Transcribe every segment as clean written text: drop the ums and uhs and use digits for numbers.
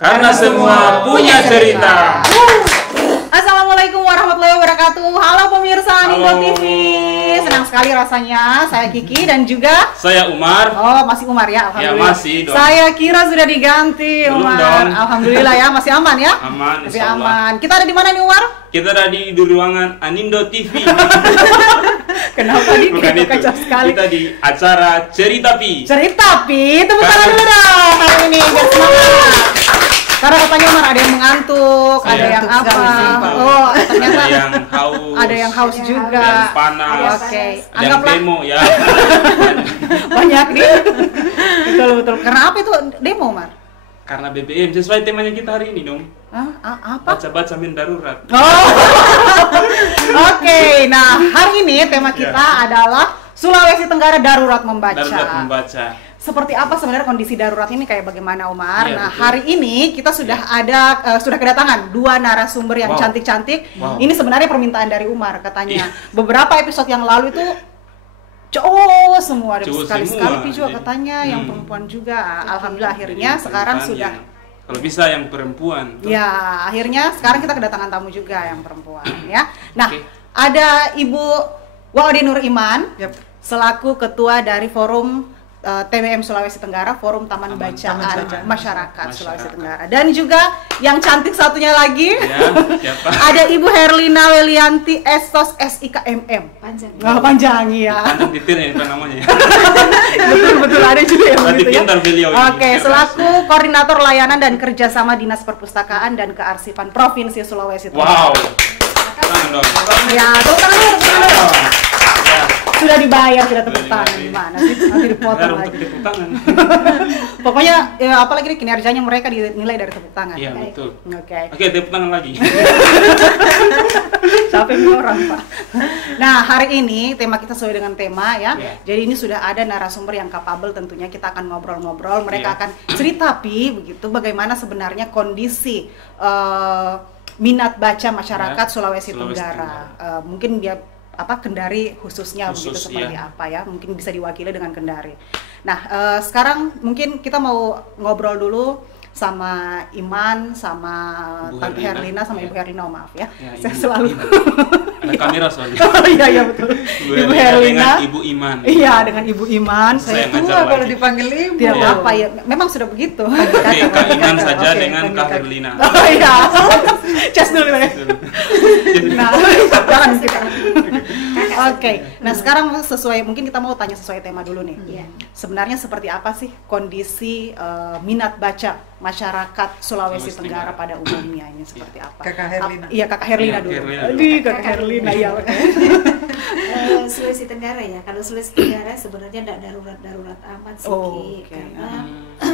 Karena semua punya cerita. Assalamualaikum warahmatullahi wabarakatuh. Halo pemirsa Anindo Halo. TV. Senang sekali rasanya. Saya Kiki dan juga Saya Umar. oh masih Umar ya, Ya alhamdulillah. masih dong. Saya kira sudah diganti Belum Umar. dong. Alhamdulillah ya, masih aman ya. Aman, Masih insya Allah. aman. Kita ada di mana nih Umar? Kita ada di ruangan Anindo TV. Kenapa nih? Bukan itu. Kacau sekali. Kita di acara Cerita Pi. Cerita Pi, tepuk tangan dulu dong hari ini biar semangat. Karena katanya Umar ada yang mengantuk, ada Iya. yang Ngantuk apa? sekali, sumpah. Oh, ternyata Ada yang haus. ada yang haus juga. Ada yang panas. Oke, Ada yang anggaplah demo ya. banyak nih. Betul. Karena apa itu demo, Mar? Karena BBM sesuai temanya kita hari ini dong. Apa? Baca-baca min darurat. Oh. Oke, nah hari ini tema kita adalah Sulawesi Tenggara Darurat Membaca. Darurat membaca. Seperti apa sebenarnya kondisi darurat ini kayak bagaimana Umar? Iya, Nah betul. hari ini kita sudah ada sudah kedatangan dua narasumber yang Wow. cantik-cantik. Wow. Ini sebenarnya permintaan dari Umar katanya. Iya. Beberapa episode yang lalu itu cowok semua, ada Cowok sekali-sekali semua, Pi juga iya. katanya, yang perempuan juga. Alhamdulillah akhirnya Jadi, sekarang permintaannya. sudah. Kalau bisa yang perempuan. tuh. Ya, akhirnya sekarang kita kedatangan tamu juga yang perempuan ya. Nah, Oke. ada Ibu Wa'udi Nur Iman Yap. selaku ketua dari Forum TBM Sulawesi Tenggara, Forum Taman Taman Bacaan Bacaan Masyarakat Sulawesi Masyarakat. Tenggara. Dan juga yang cantik satunya lagi Ya, siapa? ada Ibu Herlina Welianti Estos SIKMM. Panjang. Panjang ya. Panjang titir ya itu namanya ya. Betul ada juga yang Berarti begitu ya. pintar beliau ini. Oke, Ya, selaku koordinator layanan dan kerjasama Dinas Perpustakaan dan Kearsipan Provinsi Sulawesi Wow. Tenggara. Tangan dong. Ya, tepuk tangan dulu, tepuk tangan dulu. Ya. Sudah dibayar, tidak tepuk Sudah tangan. dibayar. Gimana sih? Nanti dipotong Benar lagi. untuk tepuk tangan. Pokoknya ya, apalagi nih kinerjanya mereka dinilai dari tepuk tangan. Iya, Baik. betul. Oke. Oke, tepuk tangan lagi. Siapa yang orang, Pak? Nah, hari ini tema kita sesuai dengan tema ya. Iya. Jadi ini sudah ada narasumber yang capable, tentunya kita akan ngobrol-ngobrol. Mereka Iya. akan cerita Pi begitu bagaimana sebenarnya kondisi minat baca masyarakat Ya, Sulawesi Sulawesi Tenggara. Mungkin dia Kendari khususnya begitu Khusus, seperti iya. apa ya? Mungkin bisa diwakili dengan Kendari. Nah, sekarang mungkin kita mau ngobrol dulu sama Iman, sama Bu Tante Herlina. Herlina, sama Iya. Ibu Herlina, oh, maaf ya. Ya, Saya Ibu selalu Iman. Ada kamera soalnya. Oh iya betul. Ibu Herlina dengan Ibu Iman. Iya, dengan Ibu Iman. Saya Saya ngajar Tua kalau lagi. dipanggil ibu. tidak Iya. apa ya. Memang sudah begitu. Oke, Kak Iman saja Oke, dengan oke, Kak oke. Herlina. Oh iya. Cas dulu ya. Nah, jangan kita. Oke. Nah, sekarang sesuai mungkin kita mau tanya sesuai tema dulu nih. Iya. Sebenarnya seperti apa sih kondisi minat baca masyarakat Sulawesi Sulawesi Tenggara Tenggara. pada umumnya ini seperti apa? Kakak Herlina. Iya, Kakak Herlina Iya, dulu. Herlina dulu. Aduh, Kakak Herlina ya. Sulawesi Tenggara ya. Kalau Sulawesi Tenggara sebenarnya tidak darurat amat sih, Oh, Ki. oke. Karena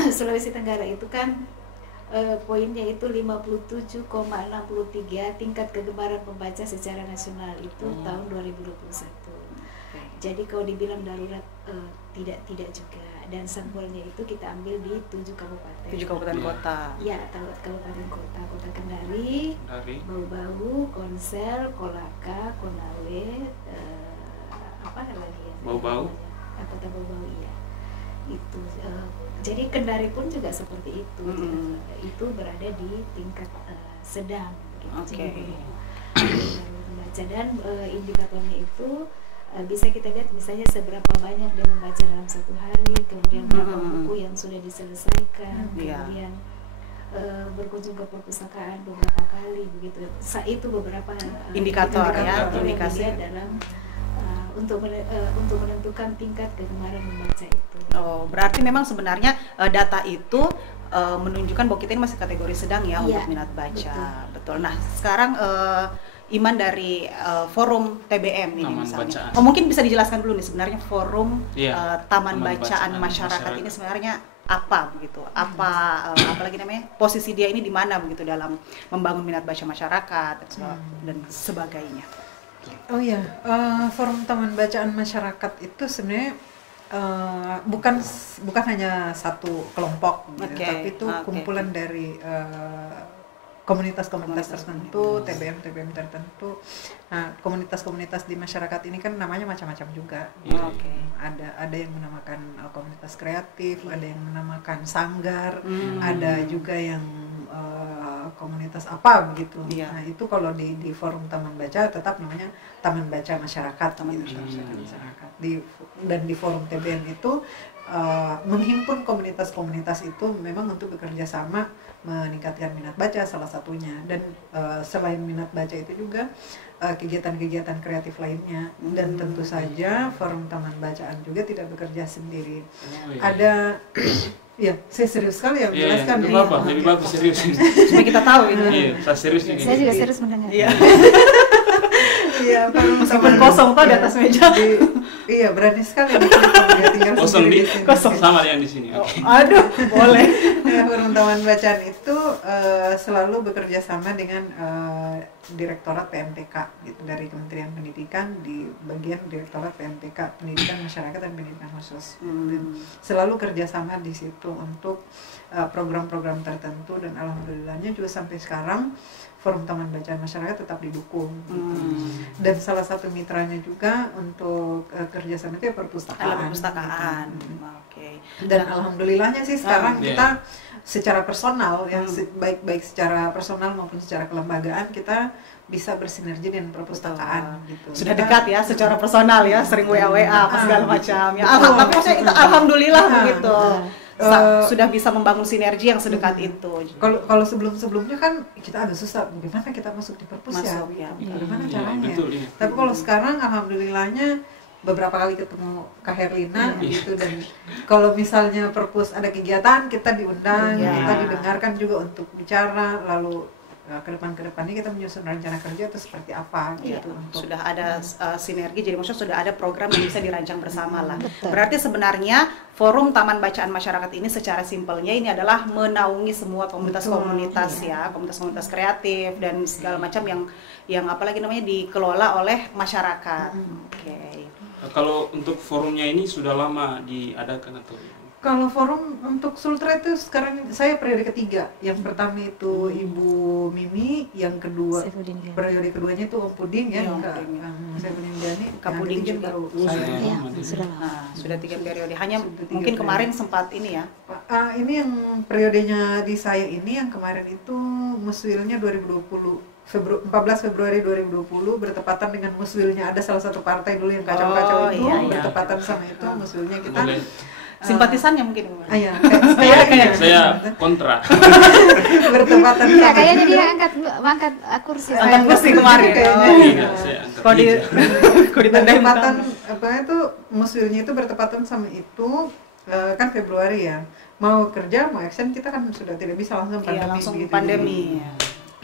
Sulawesi Tenggara itu kan poinnya itu 57,63 tingkat kegemaran pembaca secara nasional itu tahun 2021. Jadi kalau dibilang darurat tidak juga, dan sampelnya itu kita ambil di 7 kabupaten. 7 kabupaten kota. Ya, kabupaten kota, Kota Kendari, Dari Bau-Bau, Konsel, Kolaka, Konawe, apa lagi ya? Bau-Bau. Kota Bau-Bau, iya. Itu. Jadi Kendari pun juga seperti itu. Mm-mm. Itu berada di tingkat sedang. Oke. Jadi, membaca dan indikatornya itu bisa kita lihat misalnya seberapa banyak dia membaca dalam satu hari, kemudian berapa buku yang sudah diselesaikan, Iya. kemudian berkunjung ke perpustakaan beberapa kali begitu. Itu beberapa Indikator ya, yang indikasi. dilihat dalam untuk menentukan tingkat kegemaran membaca itu. Oh, berarti memang sebenarnya data itu menunjukkan bahwa kita ini masih kategori sedang ya Iya, untuk minat baca. Betul. Nah, sekarang Iman dari Forum TBM ini Taman misalnya. Bacaan. Oh, mungkin bisa dijelaskan dulu nih sebenarnya Forum Iya, Taman Taman Bacaan Bacaan Masyarakat Masyarakat. ini sebenarnya apa begitu? Apalagi namanya posisi dia ini di mana begitu dalam membangun minat baca masyarakat dan sebagainya. Oh iya, Forum Taman Bacaan Masyarakat itu sebenarnya bukan hanya satu kelompok, gitu, Oke, tapi itu oke. kumpulan dari komunitas-komunitas tertentu, TBM tertentu. Nah, komunitas-komunitas di masyarakat ini kan namanya macam-macam juga. Iya. Oke. Ada yang menamakan komunitas kreatif, ada yang menamakan sanggar, Hmm. ada juga yang komunitas apa begitu. Iya. Nah itu kalau di forum Taman Baca tetap namanya Taman Baca Masyarakat. Taman gitu, Baca Masyarakat. Dan di forum TBM itu menghimpun komunitas-komunitas itu memang untuk bekerja sama meningkatkan minat baca salah satunya, dan selain minat baca itu juga kegiatan-kegiatan kreatif lainnya, dan tentu saja forum Taman Bacaan juga tidak bekerja sendiri. Ada ya, saya serius sekali ya menjelaskan. Lebih apa? Lebih bagus serius. Supaya kita tahu gitu. Iya, saya serius ini. Saya juga serius mendengar. Iya. Iya, forum Meskipun kosong tuh di atas meja. Iya, berani sekali dia tinggal Kosong sendiri di sini. kosong sama yang di sini. Oh, aduh, boleh. Ya, forum Taman Bacaan itu selalu bekerja sama dengan Direktorat PMTK gitu, dari Kementerian Pendidikan di bagian Direktorat PMTK Pendidikan Masyarakat dan Pendidikan Khusus. Dan selalu kerjasama di situ untuk program-program tertentu, dan alhamdulillahnya juga sampai sekarang Forum Taman Bacaan Masyarakat tetap didukung. Dan salah satu mitranya juga untuk kerjasama itu ya perpustakaan. Perpustakaan. Oke. Dan alhamdulillahnya sih sekarang Iya. kita secara personal ya, baik secara personal maupun secara kelembagaan kita bisa bersinergi dengan perpustakaan gitu. Sudah Kita- dekat ya secara personal ya, sering WA apa segala macam ya. Betul. Tapi maksudnya itu alhamdulillah begitu. Eh, Sudah bisa membangun sinergi yang sedekat itu. Kalau sebelumnya kan kita agak susah, bagaimana kita masuk di perpus ya? Masuk, ya. Bagaimana Iya, caranya? betul, iya. Tapi kalau sekarang alhamdulillahnya beberapa kali ketemu Kak Herlina Iya. gitu, dan kalau misalnya perpus ada kegiatan kita diundang, Iya. kita didengarkan juga untuk bicara, lalu ke depannya kita menyusun rencana kerja itu seperti apa Iya, gitu untuk sudah ada sinergi, jadi maksudnya sudah ada program yang bisa dirancang bersama lah. Betul. Berarti sebenarnya Forum Taman Bacaan Masyarakat ini secara simpelnya ini adalah menaungi semua komunitas-komunitas ya, komunitas-komunitas kreatif dan segala macam yang apalagi namanya dikelola oleh masyarakat. Oke. Kalau untuk forumnya ini sudah lama diadakan atau? Kalau forum untuk Sultra itu sekarang saya periode ketiga. Yang pertama itu Ibu Mimi, yang kedua Saifuddin Gani. periode keduanya itu Om Puding ya, Iya, Om Kak Puding. Saifuddin Gani, Kak yang Puding ketiga juga. baru Oh, saya. sudah. Iya, sudah lama. Nah, sudah 3 periode. Hanya Sudah 3 mungkin periode. kemarin sempat ini ya. Ini yang periodenya di saya ini yang kemarin itu muswilnya 2020. 14 Februari 2020 bertepatan dengan muswilnya ada salah satu partai dulu yang kacau-kacau Oh, itu, iya, iya. bertepatan sama itu muswilnya kita. Boleh. Simpatisannya mungkin. Iya, kayak Saya kontra. bertepatan Iya, sama kayaknya itu. dia angkat kursi. Angkat kursi kemarin. Kayaknya. Oh, Iya, saya angkat Kalau di meja. kalau ditandai Bertepatan apa itu muswilnya itu bertepatan sama itu kan Februari ya. Mau kerja mau action kita kan sudah tidak bisa langsung pandemi. Iya, langsung begitu. pandemi.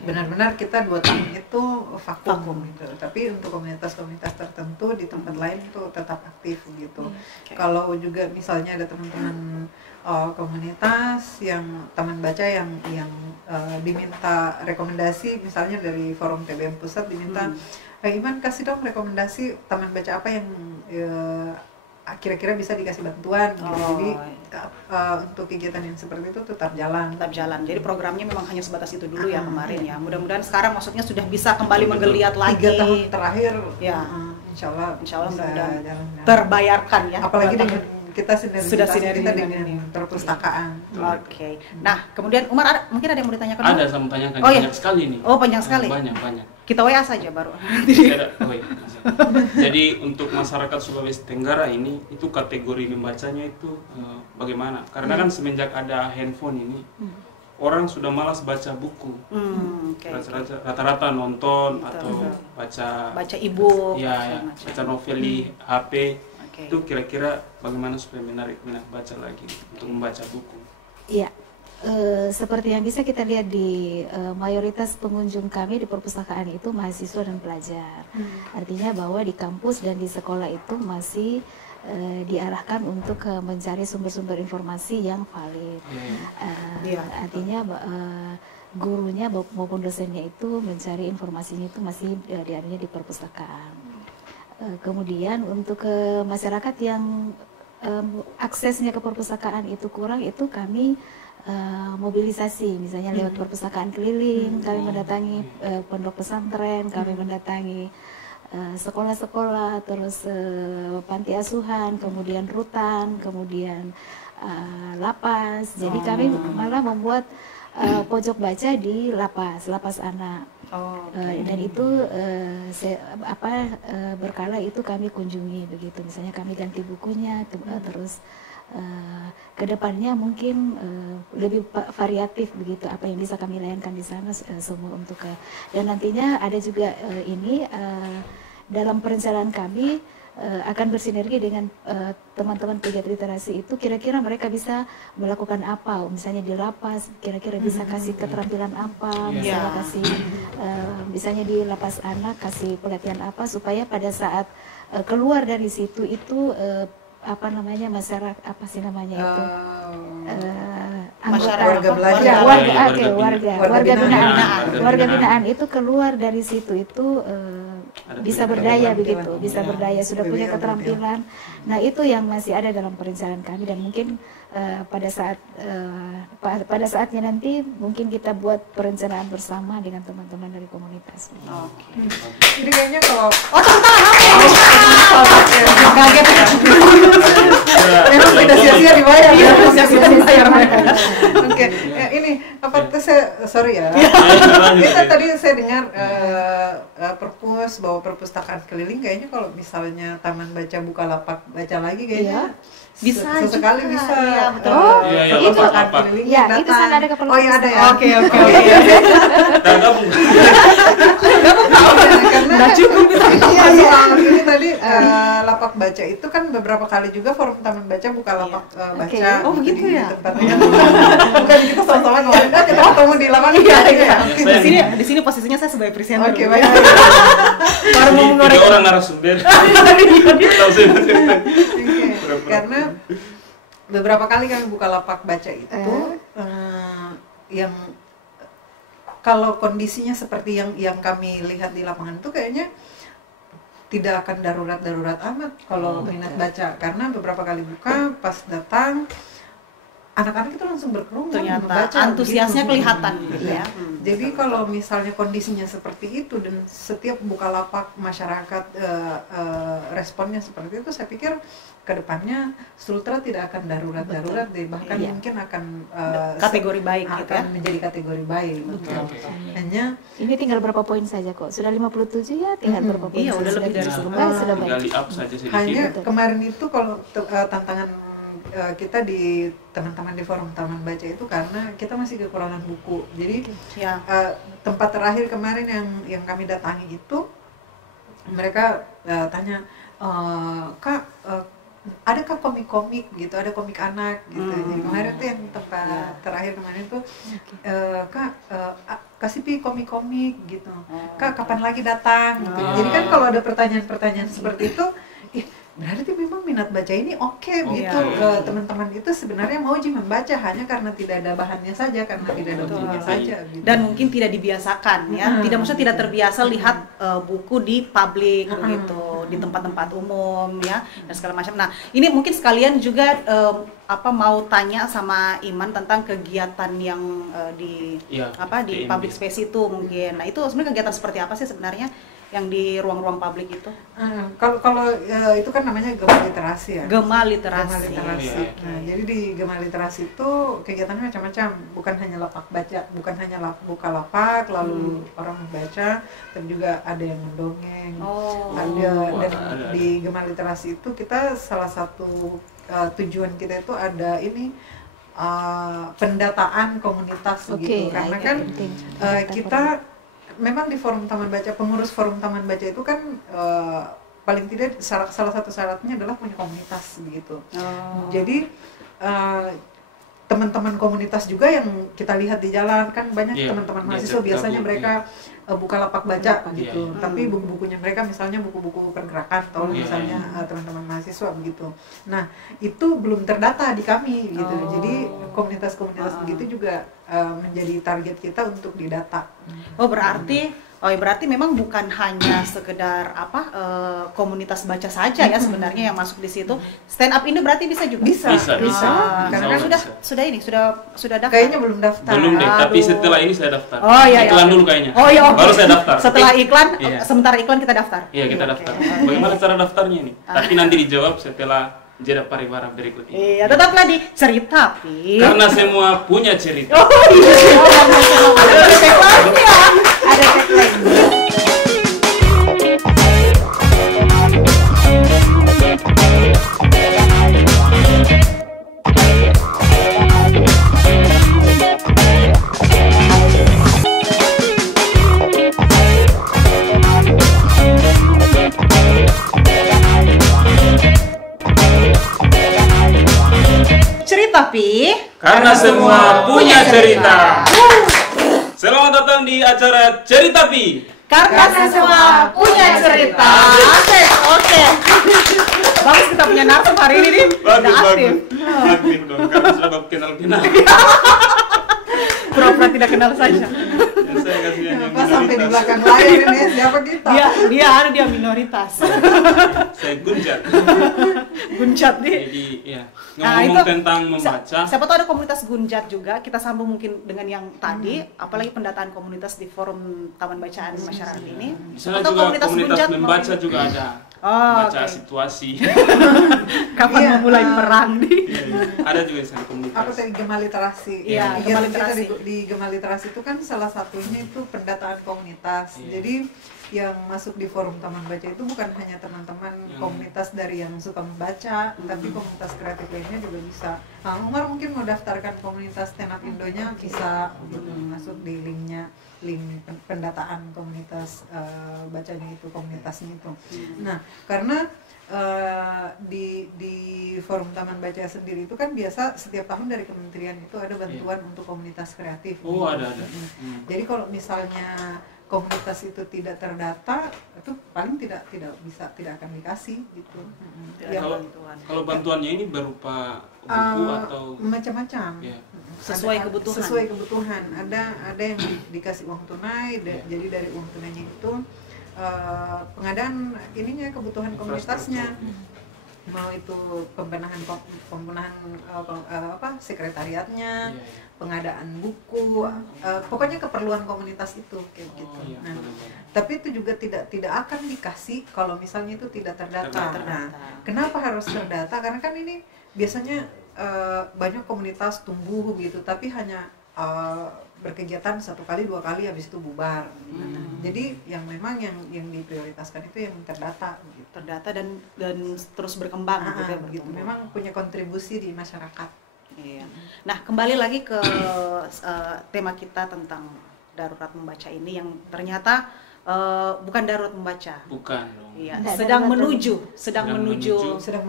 Benar-benar kita 2 tahun itu vakum Vakum. gitu. Tapi untuk komunitas-komunitas tertentu di tempat lain itu tetap aktif gitu. Oke. Kalau juga misalnya ada teman-teman komunitas yang taman baca yang diminta rekomendasi, misalnya dari forum TBM pusat diminta Iman kasih dong rekomendasi taman baca apa yang kira-kira bisa dikasih bantuan gitu. Oh, Jadi untuk kegiatan yang seperti itu tetap jalan. Tetap jalan. Jadi programnya memang hanya sebatas itu dulu ya kemarin ya. Mudah-mudahan sekarang maksudnya sudah bisa kembali menggeliat lagi. 3 tahun terakhir Ya. insya Allah Insya Allah bisa mudah-mudahan jalan. terbayarkan ya. Apalagi dengan kita sinergitas Sudah sinergi kita dengan dengan perpustakaan. Oke. Nah, kemudian Umar mungkin ada yang mau ditanyakan? Ada dulu? saya mau tanyakan Oh, iya. banyak sekali nih. Oh, banyak sekali. Banyak. Kita WA saja baru. Oh, iya. Jadi untuk masyarakat Sulawesi Tenggara ini itu kategori membacanya itu bagaimana? Karena kan semenjak ada handphone ini orang sudah malas baca buku. Oke. Rata-rata nonton atau Baca e-book. ya, segala macam. baca novel di HP. Oke. Itu kira-kira bagaimana supaya menarik minat baca lagi untuk membaca buku? Iya, seperti yang bisa kita lihat di mayoritas pengunjung kami di perpustakaan itu mahasiswa dan pelajar. Artinya bahwa di kampus dan di sekolah itu masih diarahkan untuk mencari sumber-sumber informasi yang valid. Iya. Artinya gurunya maupun dosennya itu mencari informasinya itu masih diadanya di perpustakaan. Kemudian untuk masyarakat yang aksesnya ke perpustakaan itu kurang, itu kami mobilisasi, misalnya lewat perpustakaan keliling, kami mendatangi pondok pesantren, kami mendatangi sekolah-sekolah, terus panti asuhan, kemudian rutan, kemudian lapas. Jadi kami malah membuat pojok baca di lapas anak. Dan itu berkala itu kami kunjungi begitu, misalnya kami ganti bukunya, terus kedepannya mungkin lebih variatif begitu apa yang bisa kami layankan di sana semua untuk dan nantinya ada juga dalam perencanaan kami akan bersinergi dengan teman-teman pegiat literasi itu, kira-kira mereka bisa melakukan apa, misalnya di lapas kira-kira bisa kasih keterampilan apa, misalnya kasih misalnya di lapas anak kasih pelatihan apa supaya pada saat keluar dari situ itu masyarakat apa sih namanya itu warga belajar, warga binaan itu keluar dari situ itu bisa berdaya begitu, bisa berdaya, sudah punya keterampilan. Nah itu yang masih ada dalam perencanaan kami, dan mungkin pada saatnya nanti mungkin kita buat perencanaan bersama dengan teman-teman dari komunitas. Jadi kayaknya kalau kaget memang tidak sia-sia dibayar ya, sia-sia dibayar. Oke, ini apa tuh sorry ya. Kita tadi saya dengar perpus bahwa perpustakaan keliling, kayaknya kalau misalnya taman baca Bukalapak baca lagi kayaknya bisa sesekali juga. bisa. Iya, betul. Perpustakaan keliling itu sana ada kapal. Oh iya ada ya. Oke. Karena cukup soal ini tadi lapak baca itu kan beberapa kali juga forum taman baca Bukalapak baca. Oh begitu ya. Tempatnya bukan kita sama-sama ngomong, kita ketemu di lapangan. Di sini posisinya saya sebagai presenter. Oke, baik. Baru mau ngorek orang narasumber. Karena beberapa kali kami Bukalapak baca itu yang kalau kondisinya seperti yang kami lihat di lapangan itu kayaknya tidak akan darurat amat kalau minat baca, karena beberapa kali buka pas datang anak-anak itu langsung berkerumun membaca, antusiasnya gitu. kelihatan gitu ya. Jadi kalau misalnya kondisinya seperti itu dan setiap Bukalapak masyarakat responnya seperti itu, saya pikir kedepannya Sultra tidak akan darurat deh, bahkan mungkin akan kategori baik akan gitu ya, menjadi kategori baik. Hanya ini tinggal berapa poin saja kok, sudah 57 ya, tinggal berapa poin. Iya, udah lebih dari sudah baik. Hanya kemarin itu kalau tantangan kita di teman-teman di forum taman baca itu karena kita masih kekurangan buku. Jadi tempat terakhir kemarin yang kami datangi itu mereka tanya, Kak, adakah komik-komik gitu, ada komik anak gitu. Jadi kemarin tuh yang tempat terakhir kemarin tuh Kak, kasih komik-komik gitu. Kak, kapan lagi datang gitu. Jadi kan kalau ada pertanyaan-pertanyaan seperti itu, berarti memang minat baca ini gitu. Teman-teman itu sebenarnya mau membaca hanya karena tidak ada bahannya saja, karena tidak ada bukunya saja gitu. Dan mungkin tidak dibiasakan ya, tidak terbiasa lihat buku di publik begitu, di tempat-tempat umum ya dan segala macam. Nah ini mungkin sekalian juga mau tanya sama Iman tentang kegiatan yang di public space itu mungkin. Nah itu sebenarnya kegiatan seperti apa sih sebenarnya yang di ruang-ruang publik itu? Kalau itu kan namanya Gema Literasi ya. Gema Literasi. Nah, jadi di Gema Literasi itu kegiatannya macam-macam, bukan hanya lapak baca, bukan hanya Bukalapak lalu orang membaca, tapi juga ada yang mendongeng. Dan di Gema Literasi itu kita salah satu tujuan kita itu ada ini pendataan komunitas gitu. Karena kan kita memang di forum taman baca, pengurus forum taman baca itu kan paling tidak salah satu syaratnya adalah punya komunitas begitu. Jadi teman-teman komunitas juga yang kita lihat di jalan kan banyak teman-teman mahasiswa biasanya mereka Bukalapak baca gitu. Tapi buku-bukunya mereka misalnya buku-buku pergerakan atau misalnya teman-teman mahasiswa begitu. Nah, itu belum terdata di kami gitu. Jadi komunitas-komunitas begitu juga menjadi target kita untuk didata. Berarti memang bukan hanya sekedar komunitas baca saja ya sebenarnya yang masuk di situ. Stand up Indo berarti bisa juga. Bisa. Karena sudah daftar. Kayaknya belum daftar. Belum deh, tapi setelah ini saya daftar. Iklan dulu kayaknya. Baru saya daftar. Setelah iklan, sementara iklan kita daftar. Iya, kita daftar. Bagaimana cara daftarnya nih? Tapi nanti dijawab setelah jeda pariwara berikut ini. Iya, tetaplah di Cerita Pi. Karena semua punya cerita. Oh iya, ada tagline-nya. Ada tagline. Cerita Pi. Karena semua punya cerita. Selamat datang di acara Cerita Pi. Karena semua punya cerita. Oke. Bagus kita punya narsum hari ini nih. Udah aktif. Aktif dong, karena sudah bab kenal-kenal. Pura-pura tidak kenal saja. Ya, saya kasih hanya Kenapa sampai di minoritas. belakang layar ini siapa kita? Dia minoritas. Saya gunjat. Gunjat nih. Jadi ya, Nah, ngomong itu tentang membaca. Siapa tahu ada komunitas Gunjat juga. Kita sambung mungkin dengan yang tadi, apalagi pendataan komunitas di forum Taman Bacaan Masyarakat ini. Di Siapa sana tahu juga komunitas Gunjat membaca mau- juga ada. Oh, Baca oke. situasi. Kapan Iya, memulai perang nih? Ada juga di sana komunitas. Apa tadi Gema Literasi? Iya, Kegiatan Gema kita Literasi. di Gema Literasi itu kan salah satunya itu pendataan komunitas. Iya. Jadi yang masuk di forum Taman Baca itu bukan hanya teman-teman komunitas dari yang suka membaca, tapi komunitas kreatif lainnya juga bisa. Nah, Umar mungkin mau daftarkan komunitas Stand Up Indonya bisa gitu, masuk di link pendataan komunitas bacanya itu, komunitasnya itu. Nah, karena di forum Taman Baca sendiri itu kan biasa setiap tahun dari kementerian itu ada bantuan untuk komunitas kreatif. Oh, ada. Jadi kalau misalnya komunitas itu tidak terdata, itu paling tidak akan dikasih gitu. Tidak Ya, ada Kalau bantuan. kalau bantuannya ini berupa buku atau macam-macam. ya. Sesuai Ada- kebutuhan. Sesuai kebutuhan. Ada yang dikasih uang tunai, jadi dari uang tunainya itu pengadaan ininya kebutuhan komunitasnya. Mau itu pembenahan sekretariatnya, Iya, iya. pengadaan buku, pokoknya keperluan komunitas itu kayak Oh, gitu. iya, Nah, benar-benar. tapi itu juga tidak akan dikasih kalau misalnya itu tidak terdata. Terdata. Nah, kenapa harus terdata? Karena kan ini biasanya banyak komunitas tumbuh gitu, tapi hanya berkegiatan 1 kali 2 kali habis itu bubar. Nah, jadi yang memang yang diprioritaskan itu yang terdata gitu. Terdata dan terus berkembang gitu ya. Gitu. bertumbuh. Memang punya kontribusi di masyarakat. Iya. Nah, kembali lagi ke tema kita tentang darurat membaca ini yang ternyata bukan darurat membaca. Bukan dong. Iya, Tidak sedang darurat menuju Sedang menuju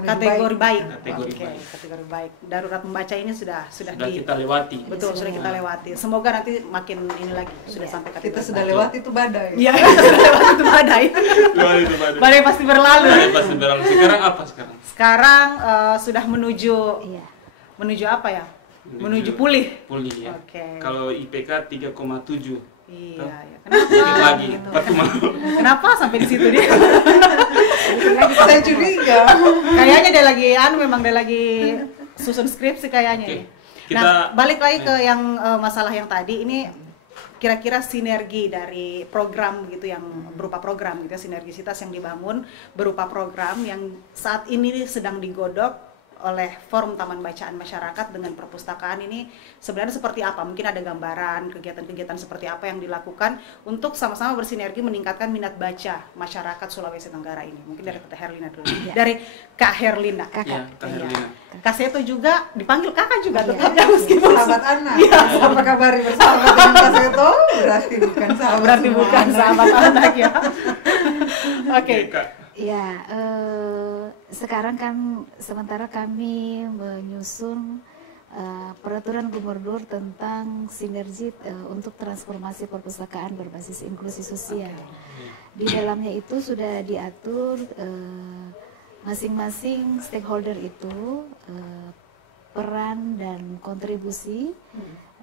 kategori baik. Kategori Oke, baik. kategori baik. Darurat membaca ini sudah Sudah kita lewati. betul sudah kita lewati. Semoga nanti makin ini lagi sudah sampai kategori. Kita sudah baik. lewati itu badai. Iya, sudah lewati itu badai. Lewati itu badai. Badai pasti berlalu. Badai pasti berlalu. Sekarang apa sekarang? Sekarang sudah menuju Iya. menuju apa ya? Menuju pulih. Pulih ya. Oke. Kalau IPK 3,7. Iya, iya. Sedikit Kenapa? lagi. Gitu. Pertemuan. Kenapa sampai di situ dia? Saya curiga. Kayaknya memang dia lagi susun skripsi kayaknya Oke. ya. Kita- Nah, balik lagi ke yang masalah yang tadi ini kira-kira sinergi dari program gitu yang berupa program gitu ya, sinergisitas yang dibangun berupa program yang saat ini sedang digodok oleh Forum Taman Bacaan Masyarakat dengan perpustakaan ini sebenarnya seperti apa? Mungkin ada gambaran kegiatan-kegiatan seperti apa yang dilakukan untuk sama-sama bersinergi meningkatkan minat baca masyarakat Sulawesi Tenggara ini. Mungkin dari Kak Herlina dulu. Dari Kak Herlina. Ya, Kak Herlina. Kak Seto juga dipanggil kakak juga Iya. tetap ya meskipun Sahabat anak. Apa kabar bersama dengan Kak Seto? Berarti bukan sahabat. berarti semua bukan anak. sahabat anak ya. Oke. Kak. Ya, sekarang kan sementara kami menyusun peraturan gubernur tentang sinergi untuk transformasi perpustakaan berbasis inklusi sosial. Di dalamnya itu sudah diatur masing-masing stakeholder itu peran dan kontribusi.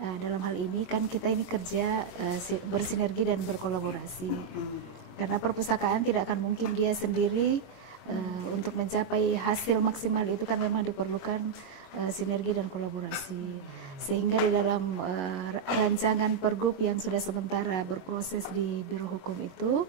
Dalam hal ini kan kita ini kerja bersinergi dan berkolaborasi. Karena perpustakaan tidak akan mungkin dia sendiri untuk mencapai hasil maksimal itu kan memang diperlukan sinergi dan kolaborasi. Sehingga di dalam rancangan pergub yang sudah sementara berproses di Biro Hukum itu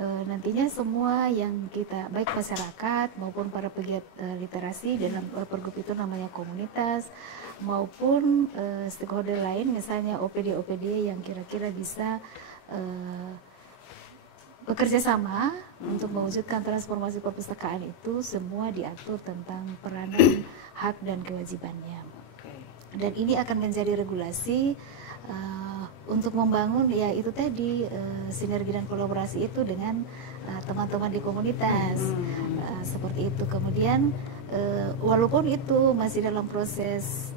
nantinya semua yang kita, baik masyarakat maupun para pegiat literasi dalam pergub itu namanya komunitas, maupun stakeholder lain, misalnya OPD-OPD yang kira-kira bisa bekerja sama untuk mewujudkan transformasi perpustakaan itu, semua diatur tentang peranan, hak dan kewajibannya. Dan ini akan menjadi regulasi untuk membangun ya itu tadi sinergi dan kolaborasi itu dengan teman-teman di komunitas seperti itu. Kemudian walaupun itu masih dalam proses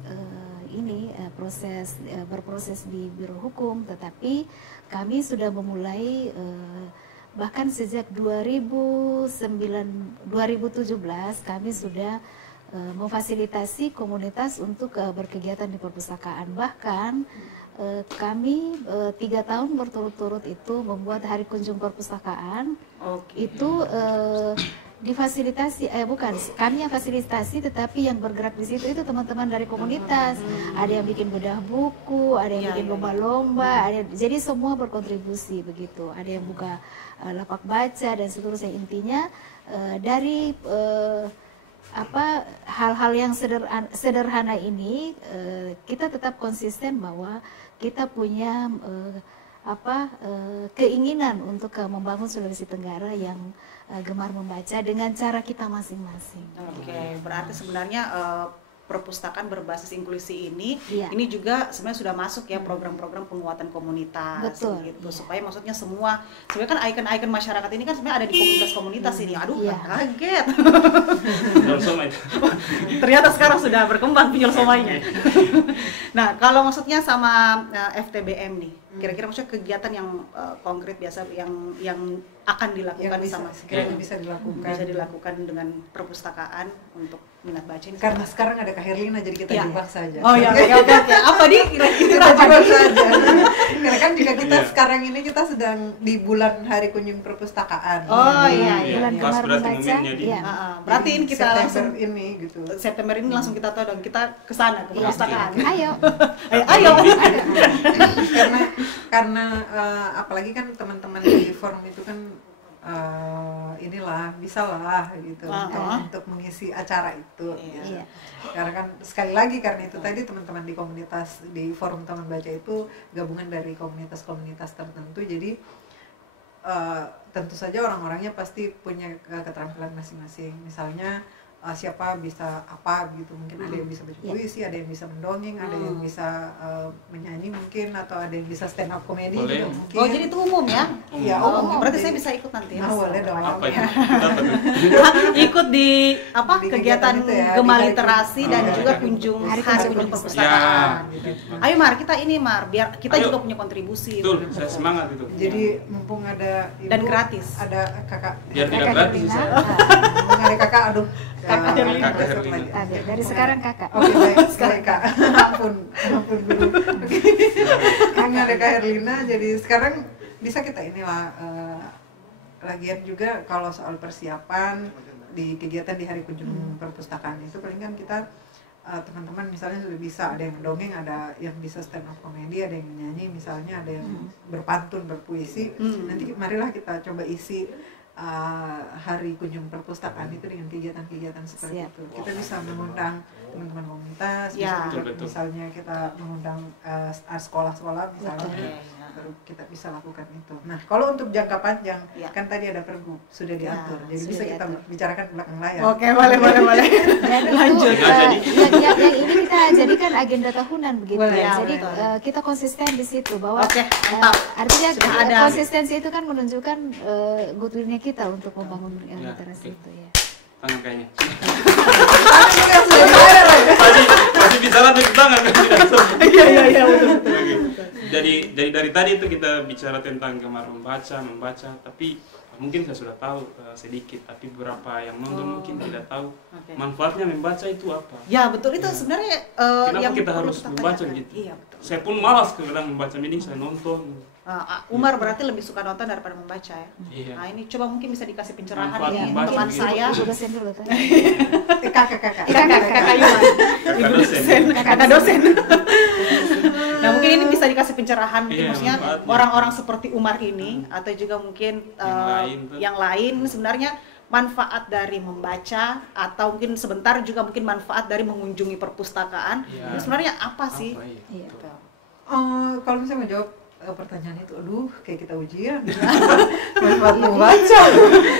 berproses di Biro Hukum, tetapi kami sudah memulai bahkan sejak 2017 kami sudah memfasilitasi komunitas untuk berkegiatan di perpustakaan. Bahkan kami 3 tahun berturut-turut itu membuat Hari Kunjung Perpustakaan. Itu difasilitasi, kami yang fasilitasi, tetapi yang bergerak di situ itu teman-teman dari komunitas. Ada yang bikin bedah buku, ada yang bikin lomba-lomba, jadi semua berkontribusi begitu. Ada yang buka lapak baca dan seterusnya. Intinya dari hal-hal yang sederhana ini kita tetap konsisten bahwa kita punya keinginan untuk membangun Sulawesi Tenggara yang gemar membaca dengan cara kita masing-masing. Oke, berarti sebenarnya perpustakaan berbasis inklusi ini juga sebenarnya sudah masuk ya program-program penguatan komunitas. Betul, gitu. Supaya maksudnya sebenarnya kan ikon-ikon masyarakat ini kan sebenarnya ada di komunitas-komunitas ini. Aduh, kaget. Pinjol somai. Ternyata sekarang sudah berkembang pinjol somainya. Nah, kalau maksudnya sama FTBM nih, kira-kira maksudnya kegiatan yang konkret biasa yang akan dilakukan bisa dilakukan dengan perpustakaan untuk minat baca ini. Karena sekarang ada Kak Herlina, jadi kita jebak saja. Oh ya, oke. Apa kita jebak saja. Karena kan juga kita sekarang ini kita sedang di bulan Hari Kunjung Perpustakaan. Oh iya. Bulan Pas gemar berarti membaca. momennya Berarti ini kita langsung ini gitu. September ini langsung kita tahu dong, kita ke sana ke perpustakaan. Ayo. Ayo. Karena apalagi kan teman-teman di forum itu kan bisalah gitu untuk mengisi acara itu. Iya. Karena kan sekali lagi karena itu tadi teman-teman di komunitas di forum teman baca itu gabungan dari komunitas-komunitas tertentu, jadi tentu saja orang-orangnya pasti punya keterampilan masing-masing. Misalnya siapa bisa apa gitu, mungkin ada yang bisa baca puisi, ada yang bisa mendongeng, ada yang bisa menyanyi mungkin, atau ada yang bisa stand up comedy juga mungkin. Oh, jadi itu umum ya? Ya, umum. Berarti saya bisa ikut nanti ya? Boleh dong. Apa itu? Ikut di Di kegiatan itu ya, Gema di Literasi dan juga Hari Hari Kunjung Perpustakaan. Ya. Ayo Mar, kita biar kita juga punya kontribusi. Betul, saya semangat itu. Jadi mumpung ada ibu, Dan gratis. ada kakak. Biar tidak gratis saya. Mumpung ada kakak, aduh. Kakak Herlina. Dari sekarang kakak. Oke, baik, sekali kak. ampun guru. Karena ada Kak Herlina, jadi sekarang bisa kita lagian juga kalau soal persiapan di kegiatan di Hari Kunjung Perpustakaan itu paling kan kita teman-teman misalnya sudah bisa, ada yang mendongeng, ada yang bisa stand up comedy, ada yang menyanyi misalnya, ada yang berpantun, berpuisi. Nanti marilah kita coba isi Hari Kunjung Perpustakaan itu dengan kegiatan-kegiatan seperti itu. Kita bisa mengundang teman-teman komunitas, misalnya kita mengundang sekolah-sekolah misalnya, baru kita bisa lakukan itu. Nah, kalau untuk jangka panjang kan tadi ada pergub sudah diatur, jadi bisa kita bicarakan di belakang layar. Oke, boleh. Dan Lanjut. yang ini kita jadikan agenda tahunan begitu. Boleh, Jadi boleh. kita konsisten di situ bahwa Mantap. artinya Sudah ada. konsistensi itu kan menunjukkan goodwill-nya kita untuk membangun literasi itu ya. Tangan kayaknya. Sudah Masih bicara dari tangan. Iya, betul. Jadi dari tadi itu kita bicara tentang gemar membaca, tapi mungkin saya sudah tahu sedikit, tapi beberapa yang nonton mungkin tidak tahu manfaatnya membaca itu apa. Ya, betul, itu sebenarnya Kenapa yang kita perlu harus kita membaca tanyakan. gitu? Iya, betul. Saya pun malas kadang membaca, mending saya nonton. Umar berarti lebih suka nonton daripada membaca ya. Iya. Nah, ini coba mungkin bisa dikasih pencerahan Manfaat nih membaca teman gitu. saya. Ibu dosen dulu tadi. kakak. Kakak Yuman. Kakak dosen. Kakak dosen. Nah, mungkin ini bisa dikasih pencerahan mungkin, Iya, maksudnya manfaatnya. orang-orang seperti Umar ini atau juga mungkin Yang lain tuh. sebenarnya manfaat dari membaca atau mungkin sebentar juga mungkin manfaat dari mengunjungi perpustakaan. Iya. Ini sebenarnya apa sih? Apa ya? Iya. Gitu. Kalau misalnya mau jawab pertanyaan itu, aduh kayak kita ujian. Manfaat membaca,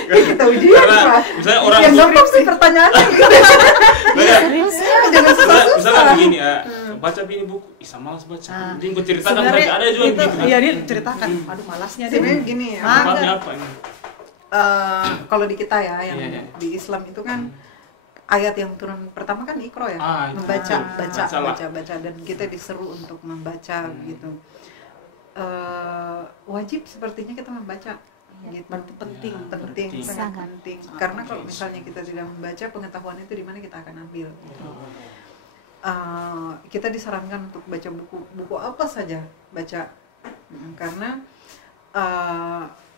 kayak kita ujian. Karena Pak. misalnya orang yang gampang sih pertanyaannya. Serius ya? Jangan misalnya susah-susah. begini ya, baca ini buku, isa malas baca. Ah. Jadi gue ceritakan Sebenarnya baca ada juga itu, gitu kan. iya dia ceritakan, aduh malasnya dia. Sebenarnya gini ya. Mager. Manfaatnya apa ini? Kalau di kita ya, yang Iya, iya. di Islam itu kan ayat yang turun pertama kan Iqra ya, Itu. membaca, Bacalah. baca, dan kita diseru untuk membaca gitu. Wajib sepertinya kita membaca. Gitu. Penting, Ya, Penting, penting. sangat Sangat. penting. Sangat Karena penting. kalau misalnya kita tidak membaca, pengetahuan itu di mana kita akan ambil. Gitu. Kita disarankan untuk baca buku apa saja baca. Karena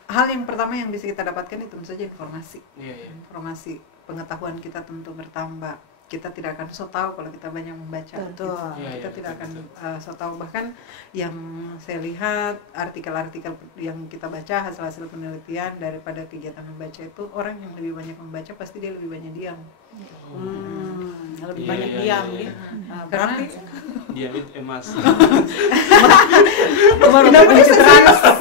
hal yang pertama yang bisa kita dapatkan itu tentu saja informasi. Iya, iya. Informasi, pengetahuan kita tentu bertambah. Kita tidak akan so tahu kalau kita banyak membaca. Betul. Gitu. Iya, Kita iya, tidak akan betul. so tahu. Bahkan yang saya lihat artikel-artikel yang kita baca, hasil-hasil penelitian daripada kegiatan membaca itu, orang yang lebih banyak membaca pasti dia lebih banyak diam. Lebih Iya, banyak iya, diam iya, dia. iya. Berarti Dia itu emas.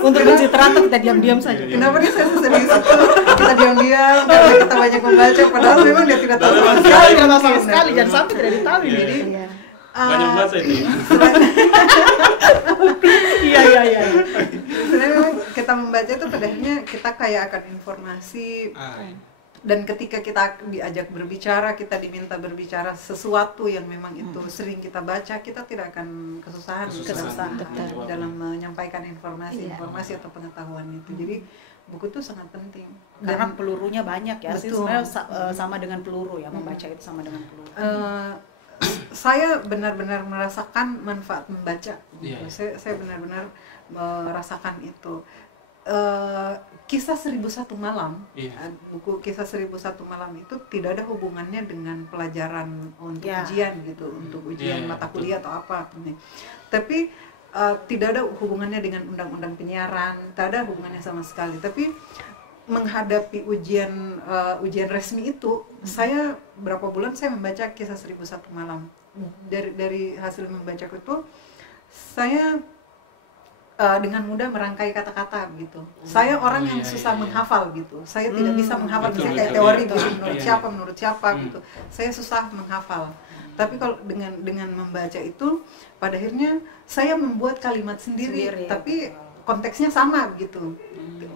untuk pencitraan tuh kita diam-diam saja. Iya, iya. Kenapa dia saya serius itu? Kita diam-diam karena kita banyak membaca, padahal memang dia tidak tahu sama sekali. Tidak tahu sama sekali, jangan sampai tidak ditahu ini. Iya. Iya. Banyak baca itu. Iya, iya, iya. Sebenarnya memang kita membaca itu pada akhirnya kita kaya akan informasi. Dan ketika kita diajak berbicara, kita diminta berbicara sesuatu yang memang itu sering kita baca, kita tidak akan kesusahan Kesusahan. dalam menyampaikan informasi Iya. atau pengetahuan itu. Jadi buku itu sangat penting. Karena pelurunya banyak ya, sih Betul. sebenarnya sama dengan peluru ya, membaca itu sama dengan peluru. Saya benar-benar merasakan manfaat membaca. Iya. Saya benar-benar merasakan itu. Kisah 1001 Malam, Iya. buku Kisah 1001 Malam itu tidak ada hubungannya dengan pelajaran untuk Ya. ujian gitu, untuk ujian Iya, mata betul. kuliah atau apa. Tapi tidak ada hubungannya dengan undang-undang penyiaran, tidak ada hubungannya sama sekali. Tapi menghadapi ujian resmi itu, saya berapa bulan saya membaca Kisah 1001 Malam. Dari hasil membaca itu, saya dengan mudah merangkai kata-kata gitu. Saya orang yang iya, susah iya. menghafal gitu. Saya tidak bisa menghafal Betul, misalnya kayak betul, teori iya. gitu, menurut Iya, siapa, iya. menurut siapa gitu. Saya susah menghafal. Tapi kalau dengan membaca itu, pada akhirnya saya membuat kalimat sendiri. Tapi konteksnya sama gitu.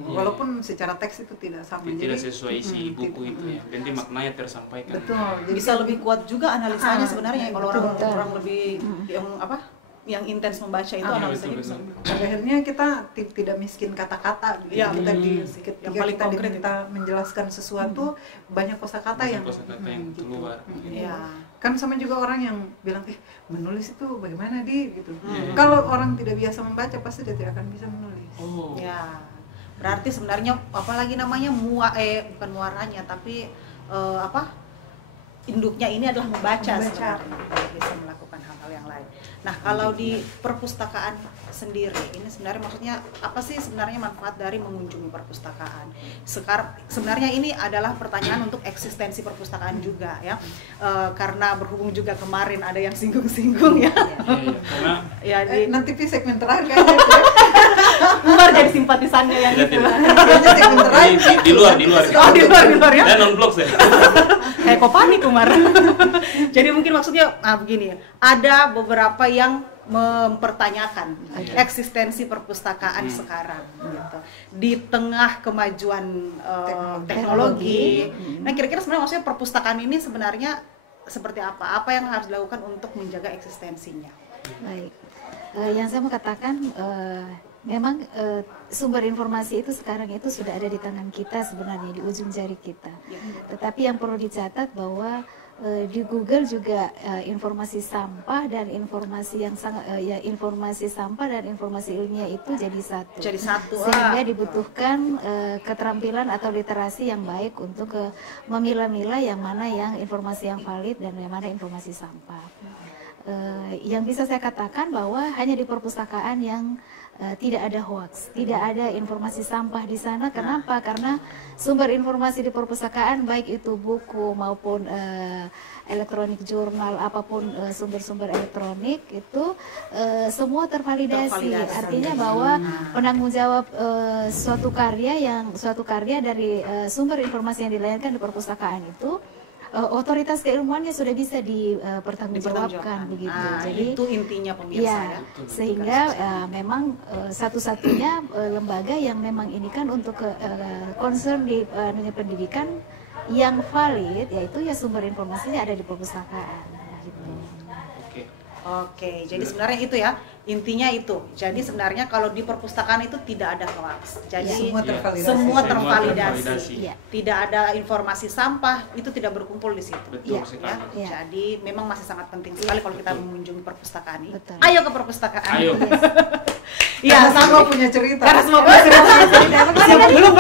Walaupun secara teks itu tidak sama. Tidak sesuai isi buku itu ya. Nanti maknanya tersampaikan. Betul. Jadi Bisa lebih kuat juga analisanya Ah, sebenarnya kalau betul. orang lebih yang apa? Yang intens membaca itu analisanya betul, bisa. betul. pada akhirnya kita tidak miskin kata-kata gitu. Iya, Kita ketika yang paling kita konkret diminta menjelaskan sesuatu, banyak kosakata Banyak yang kosakata yang gitu. keluar. Iya. Kan sama juga orang yang bilang menulis itu bagaimana gitu. Hmm. Kalau orang tidak biasa membaca pasti dia tidak akan bisa menulis. Oh. Ya. Berarti sebenarnya apalagi namanya bukan muaranya tapi induknya ini adalah membaca. Sebenarnya bisa melakukan hal-hal yang lain. Nah, kalau di perpustakaan sendiri ini sebenarnya maksudnya apa sih sebenarnya manfaat dari mengunjungi perpustakaan? Sebenarnya ini adalah pertanyaan untuk eksistensi perpustakaan juga ya. Karena berhubung juga kemarin ada yang singgung-singgung ya. Iya, karena Ya di Nanti di segmen terakhir kayaknya itu ya. Umar jadi simpatisannya yang Tidak, itu. tidak. Kayaknya segmen terakhir. di luar. Oh, di luar ya. Dan non blog saya. Kayak kok panik Umar. Jadi mungkin maksudnya begini ya, ada beberapa yang mempertanyakan eksistensi perpustakaan sekarang gitu. Di tengah kemajuan teknologi. Nah, kira-kira sebenarnya maksudnya perpustakaan ini sebenarnya seperti apa? Apa yang harus dilakukan untuk menjaga eksistensinya? Baik, yang saya mau katakan memang sumber informasi itu sekarang itu sudah ada di tangan kita sebenarnya, di ujung jari kita. Tetapi yang perlu dicatat bahwa di Google juga informasi sampah dan informasi yang sangat informasi sampah dan informasi ilmiah itu jadi satu. Jadi satu. Sehingga dibutuhkan keterampilan atau literasi yang baik untuk memilah-milah yang mana yang informasi yang valid dan yang mana informasi sampah. yang bisa saya katakan bahwa hanya di perpustakaan yang tidak ada hoax, tidak ada informasi sampah di sana. Kenapa? Karena sumber informasi di perpustakaan baik itu buku maupun elektronik jurnal, apapun sumber-sumber elektronik itu semua tervalidasi. Artinya bahwa penanggung jawab suatu karya dari sumber informasi yang dilayangkan di perpustakaan itu otoritas keilmuannya sudah bisa dipertanggungjawabkan begitu. Jadi itu intinya pemirsa ya. Sehingga memang satu-satunya lembaga yang memang ini kan untuk concern di pendidikan yang valid, yaitu ya sumber informasinya ada di perpustakaan. Gitu. Oke, jadi sebenarnya itu ya, intinya itu. Jadi sebenarnya kalau di perpustakaan itu tidak ada hoax. Jadi semua tervalidasi. Ya. Tidak ada informasi sampah, itu tidak berkumpul di situ. Betul Ya. sekali. Ya. Jadi memang masih sangat penting sekali kalau kita mengunjungi perpustakaan ini. Betul. Ayo ke perpustakaan. Ayo. Iya, semua punya cerita. Karena semua punya cerita. Belum.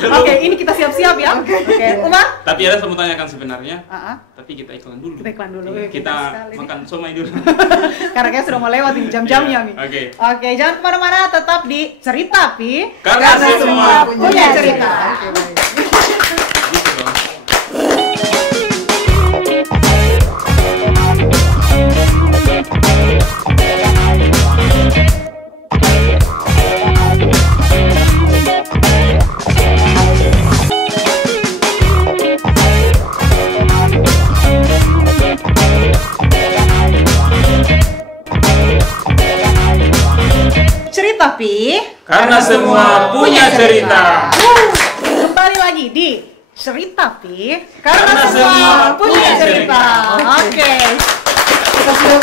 Oke, ini kita siap-siap ya. Oke, Uma. Tapi ada saya mau tanyakan sebenarnya. Tapi kita iklan dulu. Kita iklan dulu. Kita makan somai dulu. Karena kayaknya sudah mau lewat ini jam-jamnya nih. Oke, jangan kemana-mana, tetap di Cerita Pi. Karena semua punya cerita. Gitu dong. Cerita Pi. Karena semua punya cerita. Kembali lagi di Cerita Pi. Karena semua punya cerita. Oke. Kita sudah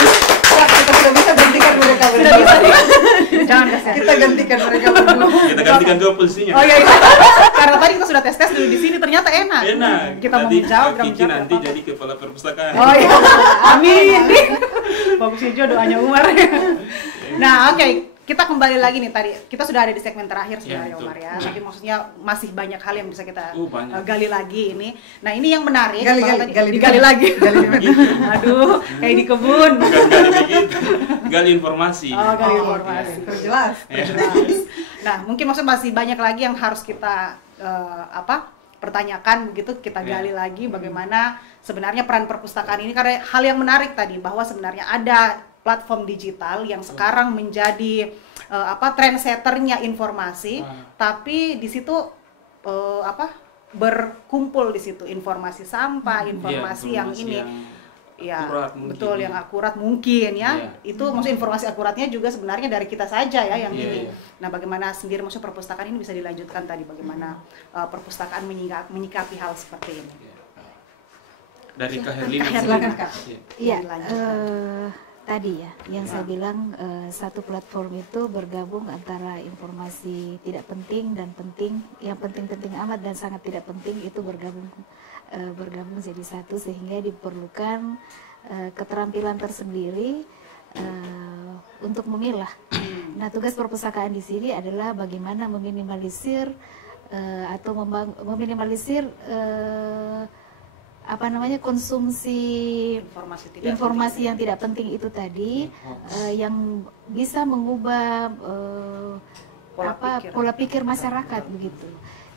bisa gantikan mereka Sudah berdua. bisa. Jangan kasihan. Kita gantikan mereka berdua. Kita gantikan dua posisinya. Oh iya. Karena tadi kita sudah tes dulu di sini, ternyata enak. Enak. Kita mau Nanti menjawab, Kiki nanti jadi kepala perpustakaan. Oh iya. Amin. Bagusnya juga doanya Umar. Nah, oke. Kita kembali lagi nih tadi. Kita sudah ada di segmen terakhir sebenarnya Umar ya. Tapi maksudnya masih banyak hal yang bisa kita gali lagi ini. Nah, ini yang menarik. Digali lagi. Aduh, kayak di kebun. Bukan gali begitu. Gali informasi. Oh, gali informasi. Perjelas. Nah, mungkin maksudnya masih banyak lagi yang harus kita pertanyakan begitu, kita gali lagi bagaimana sebenarnya peran perpustakaan ini, karena hal yang menarik tadi bahwa sebenarnya ada platform digital yang sekarang menjadi trendsetternya informasi, tapi di situ berkumpul di situ informasi sampah, informasi yang ini ya betul yang akurat mungkin ya. Itu maksud informasi akuratnya juga sebenarnya dari kita saja ya yang ini. Nah, bagaimana sendiri maksud perpustakaan ini bisa dilanjutkan tadi, bagaimana perpustakaan menyikapi hal seperti ini. Dari Kak Herlina. Iya. Tadi ya, yang saya bilang satu platform itu bergabung antara informasi tidak penting dan penting, yang penting-penting amat dan sangat tidak penting itu bergabung jadi satu, sehingga diperlukan keterampilan tersendiri untuk memilah. Nah, tugas perpustakaan di sini adalah bagaimana meminimalisir atau meminimalisir konsumsi informasi yang tidak penting itu tadi, yang bisa mengubah pola pikir masyarakat begitu.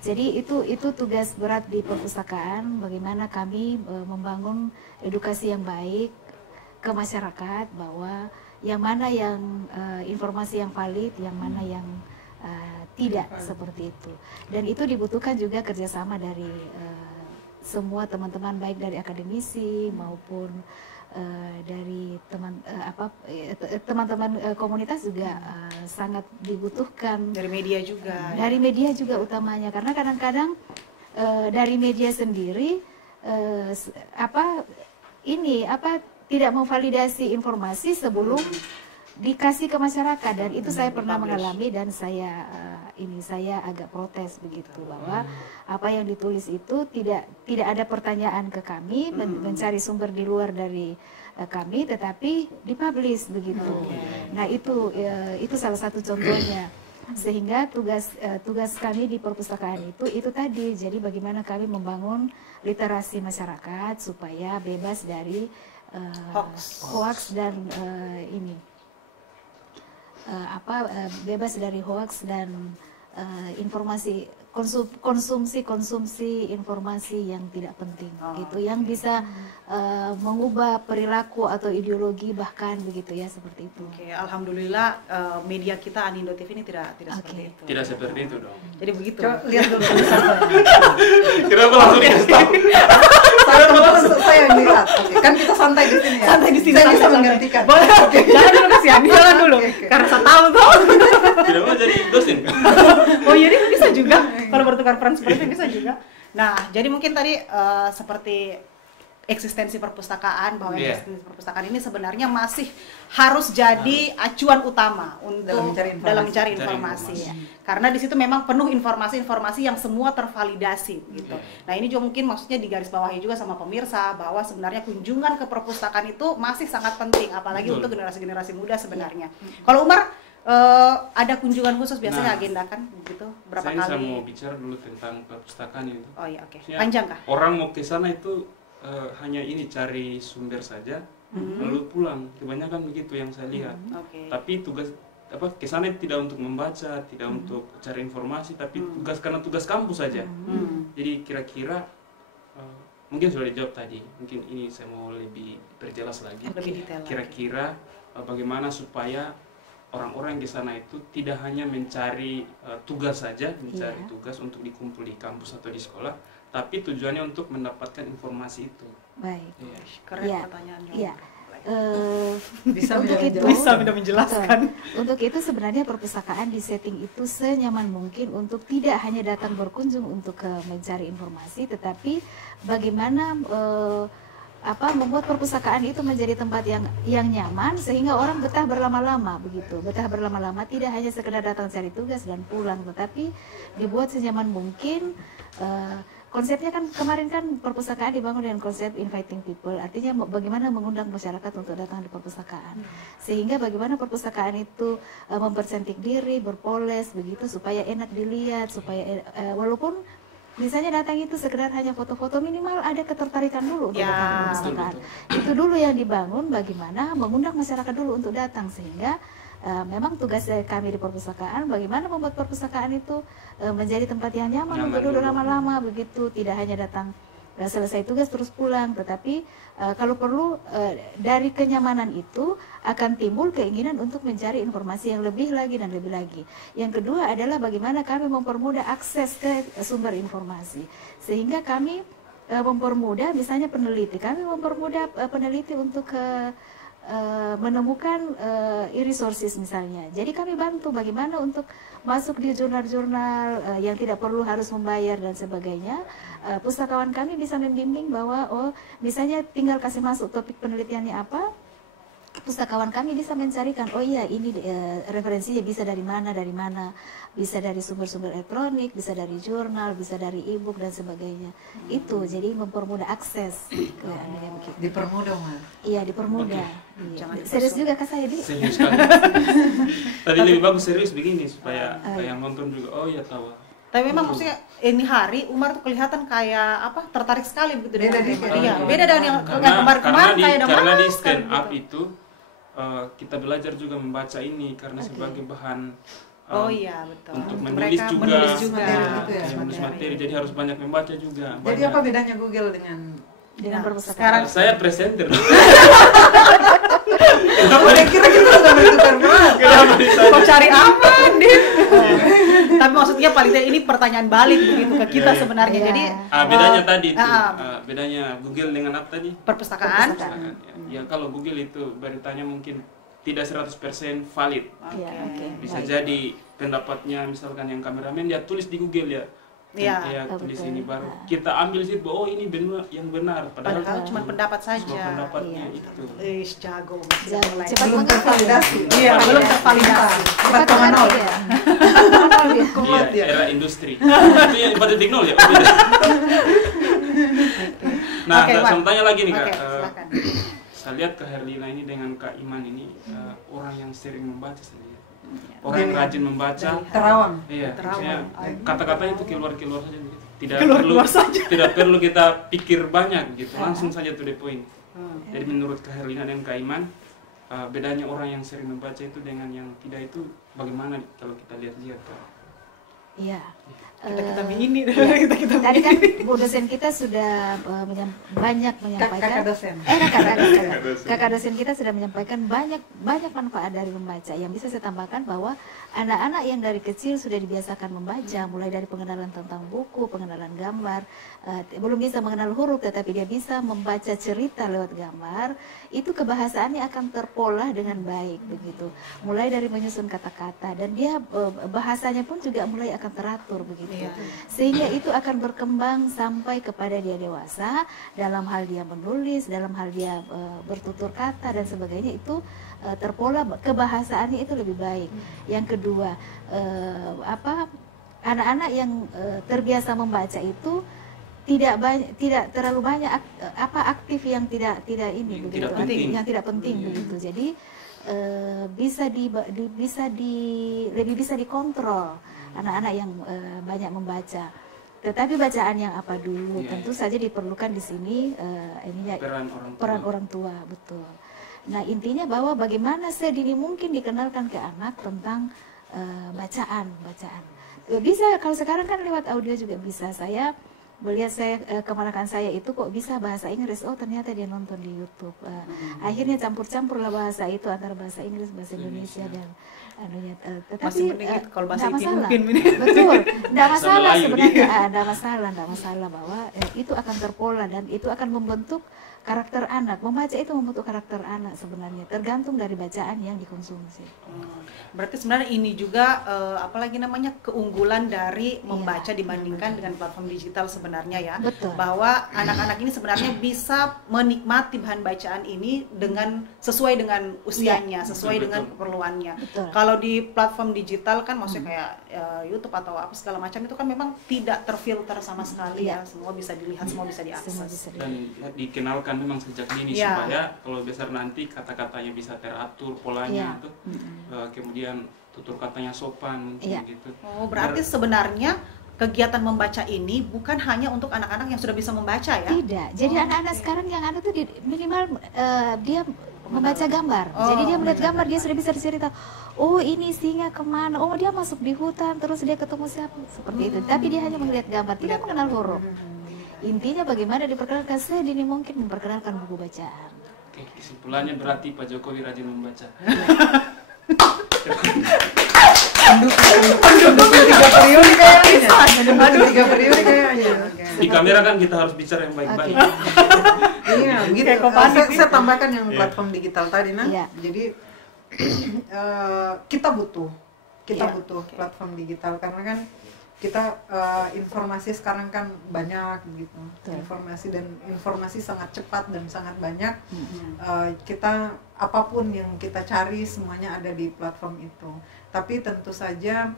Jadi itu tugas berat di perpustakaan, bagaimana kami membangun edukasi yang baik ke masyarakat bahwa yang mana yang informasi yang valid, yang mana yang tidak, seperti itu. Dan itu dibutuhkan juga kerjasama dari semua teman-teman, baik dari akademisi maupun dari teman-teman komunitas juga sangat dibutuhkan. Dari media juga. Dari media juga utamanya, karena kadang-kadang dari media sendiri tidak memvalidasi informasi sebelum dikasih ke masyarakat, dan itu saya pernah mengalami dan saya agak protes begitu, bahwa apa yang ditulis itu tidak ada pertanyaan ke kami, mencari sumber di luar dari kami, tetapi dipublish begitu. Nah, itu salah satu contohnya. Sehingga tugas kami di perpustakaan itu tadi, jadi bagaimana kami membangun literasi masyarakat supaya bebas dari hoax dan bebas dari hoax dan informasi konsumsi informasi yang tidak penting gitu, yang bisa mengubah perilaku atau ideologi bahkan begitu ya, seperti itu. Oke, alhamdulillah media kita Anindo TV ini tidak seperti itu. Tidak seperti itu dong. Jadi begitu. Coba lihat dulu Kenapa langsung dikasih tahu? saya yang lihat. Oke, kan kita santai di sini ya. Santai di sini. Saya bisa santai. menggantikan. Boleh. Jangan dulu kasihan, jangan dulu. Oke. Karena saya tahu tuh. Tidak mau jadi dosen. Oh jadi bisa juga kalau bertukar peran seperti itu bisa juga. Nah, jadi mungkin tadi seperti eksistensi perpustakaan, bahwa eksistensi perpustakaan ini sebenarnya masih harus jadi acuan utama untuk dalam mencari informasi. Ya. Karena di situ memang penuh informasi-informasi yang semua tervalidasi gitu. Nah, ini juga mungkin maksudnya digarisbawahi juga sama pemirsa bahwa sebenarnya kunjungan ke perpustakaan itu masih sangat penting, apalagi untuk generasi-generasi muda sebenarnya. Kalau Umar ada kunjungan khusus biasanya agendakan gitu berapa kali? Saya mau bicara dulu tentang perpustakaan itu. Oh iya, oke. Panjang kah? Orang mau ke sana itu hanya ini cari sumber saja, lalu pulang. Kebanyakan begitu yang saya lihat. Tapi tugas ke sana tidak untuk membaca, tidak untuk cari informasi, tapi karena tugas kampus saja. Jadi kira-kira mungkin sudah dijawab tadi. Mungkin ini saya mau lebih perjelas lagi. Lebih detail. Kira-kira bagaimana supaya orang-orang yang ke sana itu tidak hanya mencari tugas saja, mencari tugas untuk dikumpul di kampus atau di sekolah, tapi tujuannya untuk mendapatkan informasi itu. Baik. Keren pertanyaannya. Iya. Bisa menjelaskan. Untuk itu sebenarnya perpustakaan disetting itu senyaman mungkin untuk tidak hanya datang berkunjung untuk mencari informasi, tetapi bagaimana membuat perpustakaan itu menjadi tempat yang nyaman sehingga orang betah berlama-lama begitu. Betah berlama-lama tidak hanya sekedar datang cari tugas dan pulang, tetapi dibuat senyaman mungkin. Konsepnya kan kemarin kan perpustakaan dibangun dengan konsep inviting people, artinya bagaimana mengundang masyarakat untuk datang di perpustakaan, sehingga bagaimana perpustakaan itu mempercantik diri, berpoles begitu supaya enak dilihat, supaya walaupun misalnya datang itu sekedar hanya foto-foto, minimal ada ketertarikan dulu untuk datang ke perpustakaan. Itu dulu yang dibangun, bagaimana mengundang masyarakat dulu untuk datang, sehingga memang tugas kami di perpustakaan bagaimana membuat perpustakaan itu menjadi tempat yang nyaman untuk duduk lama-lama begitu, tidak hanya datang selesai tugas terus pulang, tetapi kalau perlu dari kenyamanan itu akan timbul keinginan untuk mencari informasi yang lebih lagi dan lebih lagi. Yang kedua adalah bagaimana kami mempermudah akses ke sumber informasi, sehingga kami mempermudah misalnya kami mempermudah peneliti untuk menemukan e-resources misalnya. Jadi kami bantu bagaimana untuk masuk di jurnal-jurnal yang tidak perlu harus membayar dan sebagainya. Pustakawan kami bisa membimbing bahwa misalnya tinggal kasih masuk topik penelitiannya apa, pustakawan kami bisa mencarikan, oh iya ini referensinya bisa dari mana, bisa dari sumber-sumber elektronik, bisa dari jurnal, bisa dari e-book dan sebagainya. Itu jadi mempermudah akses. Dipermudah, Mas. Iya, dipermudah. Iya. Serius juga kak saya, Di? Serius sekali. Tadi lebih bagus serius begini supaya yang nonton juga tahu. Tapi memang maksudnya ini hari Umar tuh kelihatan kayak tertarik sekali begitu dengan beda dengan yang kemarin kayak karena di stand up itu kita belajar juga membaca ini karena sebagai bahan betul. Untuk menulis juga. Menulis materi, jadi harus banyak membaca juga. Jadi apa bedanya Google dengan perpustakaan? Saya presenter. Kira kita sudah bertukar peran. Kau cari apa, Din? Tapi maksudnya paling tidak ini pertanyaan balik begitu ke kita sebenarnya. Jadi bedanya tadi itu, bedanya Google dengan apa tadi? Perpustakaan. Ya kalau Google itu beritanya mungkin tidak 100% valid. Bisa jadi pendapatnya misalkan yang kameramen dia tulis di Google ya. Tulis ini baru kita ambil sih bahwa ini benar yang benar, padahal cuma pendapat saja. Cuma pendapatnya itu. Jago. Cepat belum tervalidasi. Belum tervalidasi. 4.0 ya. Era industri. Itu yang 4.0 ya. Nah, saya tanya lagi nih Kak. Saya lihat Kak Herlina ini dengan Kak Iman ini orang yang sering membaca saya lihat. orang yang rajin membaca. Terawang. Iya, Terawang. maksudnya kata-katanya itu keluar saja gitu. Tidak Keluar saja. tidak perlu kita pikir banyak gitu, langsung saja to the point. Jadi menurut Kak Herlina dan Kak Iman, bedanya orang yang sering membaca itu dengan yang tidak itu bagaimana kalau kita lihat-lihat Kak? Iya. Kita ini Tadi kan Bu dosen kita sudah banyak menyampaikan. Kakak dosen. Kakak dosen kita sudah menyampaikan banyak manfaat dari membaca. Yang bisa saya tambahkan bahwa anak-anak yang dari kecil sudah dibiasakan membaca, mulai dari pengenalan tentang buku, pengenalan gambar, belum bisa mengenal huruf tetapi dia bisa membaca cerita lewat gambar, itu kebahasaannya akan terpola dengan baik begitu. Mulai dari menyusun kata-kata dan dia bahasanya pun juga mulai akan teratur begitu. Sehingga itu akan berkembang sampai kepada dia dewasa dalam hal dia menulis, dalam hal dia bertutur kata dan sebagainya itu terpola, kebahasaannya itu lebih baik. Yang kedua, anak-anak yang terbiasa membaca itu tidak terlalu banyak aktif yang tidak ini begitu, yang tidak penting begitu. Jadi lebih bisa dikontrol anak-anak yang banyak membaca. Tetapi bacaan yang apa dulu tentu saja diperlukan di sini peran orang tua, betul. Nah, intinya bahwa bagaimana sedini mungkin dikenalkan ke anak tentang bacaan. Bisa kalau sekarang kan lewat audio juga bisa. Saya melihat kemanakan saya itu kok bisa bahasa Inggris, oh ternyata dia nonton di YouTube. Akhirnya campur-campurlah bahasa itu antara bahasa Inggris, bahasa Indonesia dan tetapi kalau bahasa itu mungkin betul, tidak masalah sebenarnya, tidak masalah bahwa itu akan terpola dan itu akan membentuk karakter anak. Membaca itu membentuk karakter anak sebenarnya, tergantung dari bacaan yang dikonsumsi. Berarti sebenarnya ini juga apalagi namanya keunggulan dari membaca dibandingkan dengan platform digital sebenarnya ya. Betul. Bahwa anak-anak ini sebenarnya bisa menikmati bahan bacaan ini dengan sesuai dengan usianya, sesuai dengan keperluannya. Betul. Kalau di platform digital kan maksudnya kayak YouTube atau apa segala macam itu kan memang tidak terfilter sama sekali ya. Semua bisa dilihat, semua bisa diakses. Dan dikenalkan memang sejak dini supaya kalau besar nanti kata-katanya bisa teratur polanya tuh, kemudian tutur katanya sopan gitu. Oh, berarti sebenarnya kegiatan membaca ini bukan hanya untuk anak-anak yang sudah bisa membaca ya? Tidak. Jadi anak-anak sekarang yang ada tuh minimal dia membaca gambar. Jadi dia melihat gambar dia sudah bisa cerita. Oh, ini singa kemana? Oh, dia masuk di hutan terus dia ketemu siapa? Seperti itu. Tapi dia hanya melihat gambar, tidak mengenal huruf. Intinya bagaimana diperkenalkan sedini mungkin memperkenalkan buku bacaan. Oke, kesimpulannya berarti Pak Jokowi rajin membaca. Pendukung 3 periode kayaknya. Di kamera kan kita harus bicara yang baik-baik. Iya, gitu. Saya tambahkan yang platform digital tadi, Jadi kita butuh platform digital karena kan kita informasi sekarang kan banyak gitu. Informasi sangat cepat dan sangat banyak. Kita apapun yang kita cari semuanya ada di platform itu. Tapi tentu saja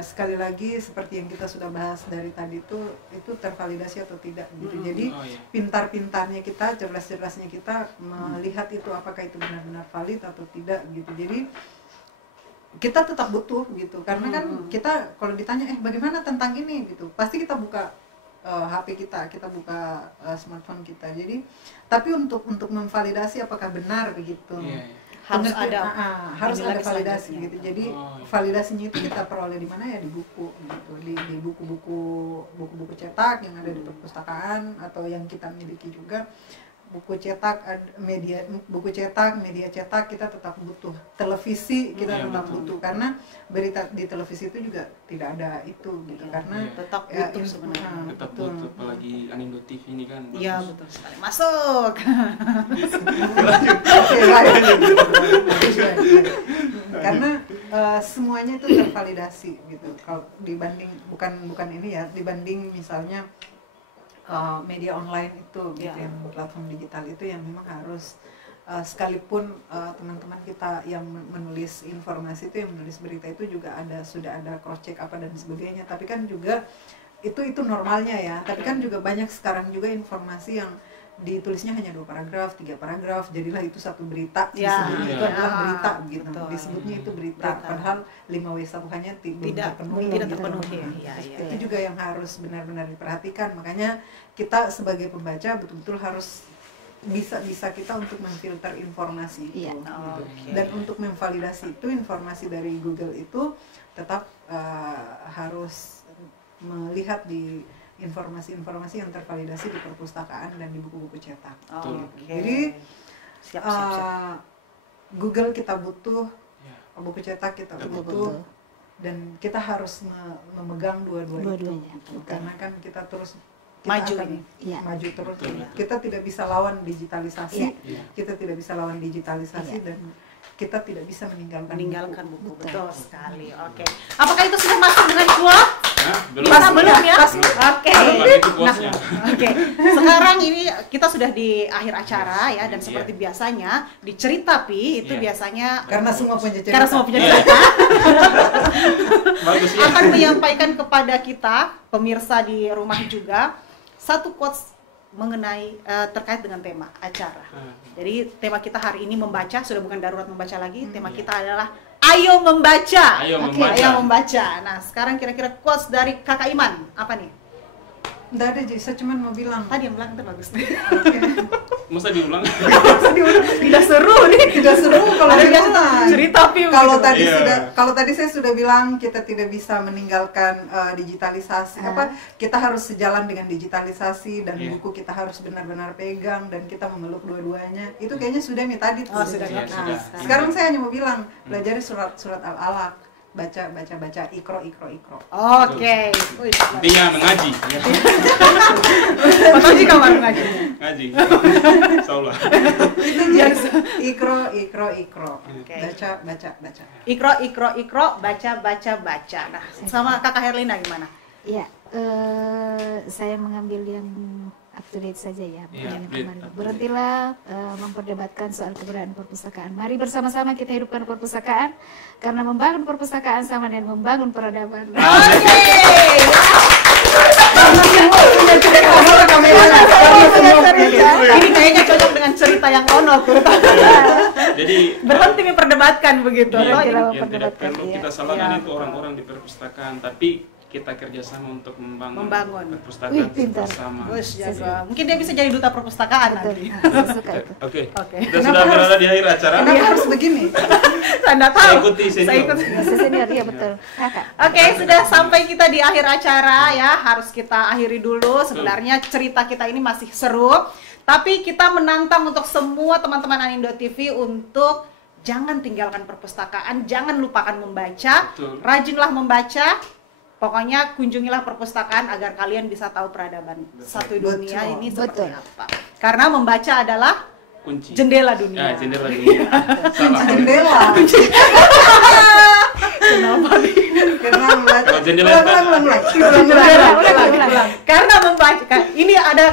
sekali lagi seperti yang kita sudah bahas dari tadi itu tervalidasi atau tidak gitu. Jadi pintar-pintarnya kita, cerdas-cerdasnya kita melihat itu apakah itu benar-benar valid atau tidak gitu. Jadi kita tetap butuh gitu karena kan kita kalau ditanya bagaimana tentang ini gitu pasti kita buka HP kita buka smartphone kita. Jadi tapi untuk memvalidasi apakah benar begitu harus ada validasi gitu. Jadi validasinya itu kita peroleh di mana ya, di buku gitu, di buku-buku cetak yang ada di perpustakaan atau yang kita miliki juga. Buku cetak, media cetak kita tetap butuh. Televisi kita tetap butuh karena berita di televisi itu juga tidak ada itu gitu karena tetap butuh sebenarnya. Tetap butuh, apalagi Anindo TV ini kan. Iya, betul sekali. Masuk. Karena semuanya itu tervalidasi gitu. Kalau dibanding bukan ini ya, dibanding misalnya media online itu gitu, yang platform digital itu yang memang harus sekalipun teman-teman kita yang menulis informasi itu, yang menulis berita itu juga sudah ada cross check apa dan sebagainya, tapi kan juga itu normalnya ya. Tapi kan juga banyak sekarang juga informasi yang ditulisnya hanya 2 paragraf, 3 paragraf, jadilah itu satu berita, Ya. disebutnya itu Ya. adalah berita gitu. Betul. Disebutnya itu berita, Berita. padahal 5W1-nya tidak terpenuhi. Ya, ya. Itu juga yang harus benar-benar diperhatikan. Makanya kita sebagai pembaca betul-betul harus bisa kita untuk memfilter informasi itu. Iya. gitu. Oke. Dan untuk memvalidasi itu informasi dari Google itu tetap harus melihat di informasi-informasi yang tervalidasi di perpustakaan dan di buku-buku cetak. Oke. Jadi siap, siap, siap. Google kita butuh, Ya. buku cetak kita Betul. butuh, dan kita harus memegang dua-dua itu, Dua-duanya, gitu. betul. Karena kan kita terus Maju akan ini. Iya. maju terus. Betul, betul. Kita tidak bisa lawan digitalisasi, Iya. kita tidak bisa lawan digitalisasi, Iya. dan kita tidak bisa meninggalkan buku. Betul. Betul sekali. Oke. Apakah itu sudah masuk dengan quote? Hah? Kita belum ya? Pasti. Oke. Belum, itu quotes-nya. Oke. Sekarang ini kita sudah di akhir acara ya, dan Iya. seperti biasanya di cerita Pi itu Iya. biasanya Karena semua punya cerita. karena semua punya Iya. cerita Bagus ya. akan menyampaikan kepada kita pemirsa di rumah juga satu quotes mengenai terkait dengan tema acara. Jadi tema kita hari ini membaca, sudah bukan darurat membaca lagi. Tema kita adalah ayo membaca. Ayo Oke, membaca. ayo membaca. Nah, sekarang kira-kira quotes dari Kakak Iman apa nih? Nggak ada, jadi saya cuma mau bilang. Tadi yang bilang itu bagus. Masa diulang? Tidak seru nih. Tidak seru kalau Ada diulang. biasa cerita Pi. Kalau begitu. tadi Iya. kalau tadi saya sudah bilang kita tidak bisa meninggalkan digitalisasi, kita harus sejalan dengan digitalisasi, dan Iya. buku kita harus benar-benar pegang dan kita memeluk dua-duanya. Itu kayaknya sudah nih tadi tuh. Oh, sudah. Iya, Nah, sudah. sekarang saya hanya mau bilang, pelajari surat Al-Alaq, baca ikro. Oke. Wih, Intinya mengaji. Betul sih kamar ngaji. Ngaji. Insyaallah. Itu Yes. ikro. Oke. Baca. Ikro, baca. Nah, sama Kakak Herlina gimana? Iya, saya mengambil yang up to date saja ya, bukan Iya, yang update. kemarin. Berhentilah memperdebatkan soal keberadaan perpustakaan. Mari bersama-sama kita hidupkan perpustakaan, karena membangun perpustakaan sama dengan membangun peradaban. Oke. Ini kayaknya cocok dengan cerita yang ono tuh. Jadi Berhenti memperdebatkan begitu. Iya, Toh, Tidak yang memperdebatkan, tidak perlu iya. kita salahkan Iya. itu orang-orang di perpustakaan, tapi kita kerjasama untuk membangun Membangun. perpustakaan Wih, pintar. bersama. Bagus, jago. Mungkin dia bisa jadi duta perpustakaan Betul, nanti. saya suka itu. Oke. Oke. Kita sudah berada di akhir acara. Kenapa harus begini? Anda tahu. Saya ikuti senior. Saya ikuti. Ya, senior, iya betul. Kakak. Oke, sudah sampai kita di akhir acara ya. Harus kita akhiri dulu. Sebenarnya cerita kita ini masih seru, tapi kita menantang untuk semua teman-teman Anindo TV untuk jangan tinggalkan perpustakaan, jangan lupakan membaca, Betul. rajinlah membaca. Pokoknya kunjungilah perpustakaan agar kalian bisa tahu peradaban satu dunia Betul. ini seperti Betul. apa. Karena membaca adalah Kunci. jendela dunia. Ya, jendela dunia. Salah. Jendela. Kenapa nih? Karena membaca. Kalau jendela Ulang. Ulang. Karena membaca, ini ada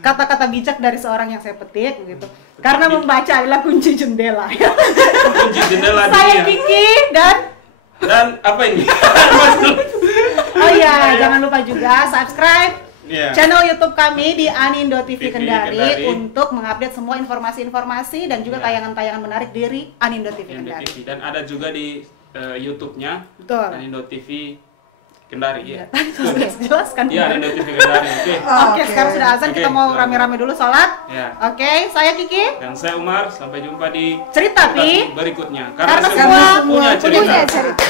kata-kata bijak dari seorang yang saya petik begitu. Karena membaca adalah kunci jendela. kunci jendela Saya dunia. Kiki Dan apa ini? oh iya, jangan lupa juga subscribe Iya. channel YouTube kami di Anindo TV TV Kendari Kendari. untuk mengupdate semua informasi-informasi dan juga Iya. tayangan-tayangan menarik dari Anindo TV Anindo Kendari. TV. Dan ada juga di YouTube-nya Betul. Anindo TV Kendari ya. Tadi sudah jelaskan. Iya, Anindo TV Kendari. Oke. Oke, sekarang sudah azan, kita Oke, mau selamat. rame-rame dulu sholat. Ya. Oke, saya Kiki. Dan saya Umar, sampai jumpa di Cerita, Pi. berikutnya. Karena semua semua punya cerita. Punya cerita.